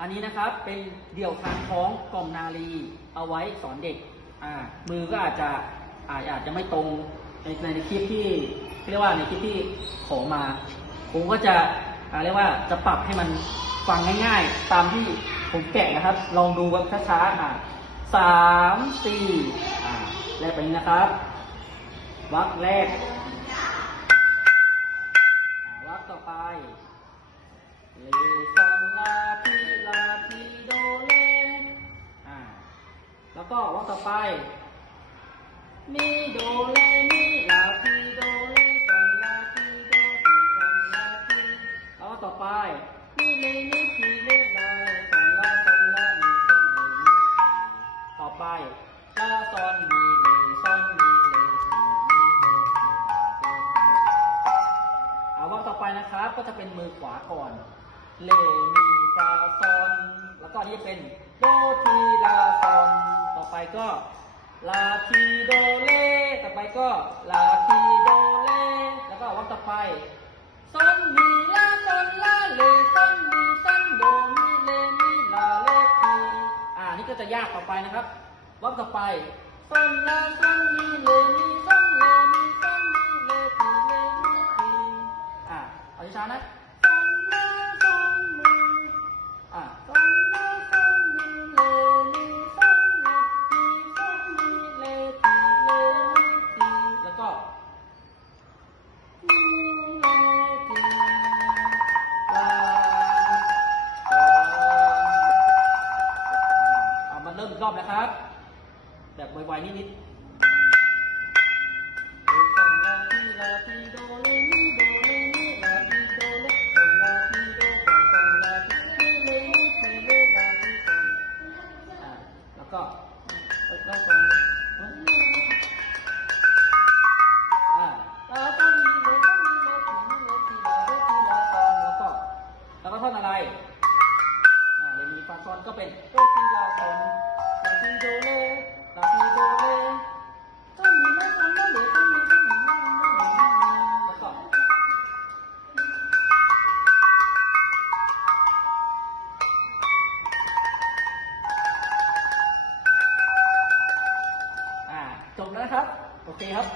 อันนี้นะครับเป็นเดี่ยวทางท้องกล่อมนาลีเอาไว้สอนเด็กอ่ามือก็อาจจะอาจอาจจะไม่ตรงในในคลิปที่เรียกว่าในคลิปที่ขอมา ผมก็จะเรียกว่าจะปรับให้มันฟังง่ายๆ ตามที่ผมแกะนะครับ ลองดูแบบช้าๆอ่าสามสี่อ่าแรกไปนี้นะครับวักแรกวักต่อไป แล้วก็วักต่อไป มีโดเลมีลาทีโดเลซอนลาทีโดเลซอนลาทีแล้วก็ต่อไปมีเลมีทีเลลาเลซอนลาซอนลามีซอนเลมีต่อไปลาซอนมีเลซอนมีเลทีมีเลทีเลเอาว่าต่อไปนะครับ ก็จะเป็นมือขวาก่อนเลมีฟาซอนแล้วก็นี่เป็นโดทีลาซอน ก็ลาทีโดเล ต่อไปก็ลาทีโดเล แล้วก็วัดต่อไปซอนมีลาซอนลาเลซอนมีซอนโดมีเลมีลาเลทีอ่านี่ก็จะยากต่อไปนะครับวัดต่อไปซอนลาซอนมีเลมีซอนเล เลมีทีเลลาทีซอนอ่าแล้วก็แล้วก็ นะครับ โอเคครับ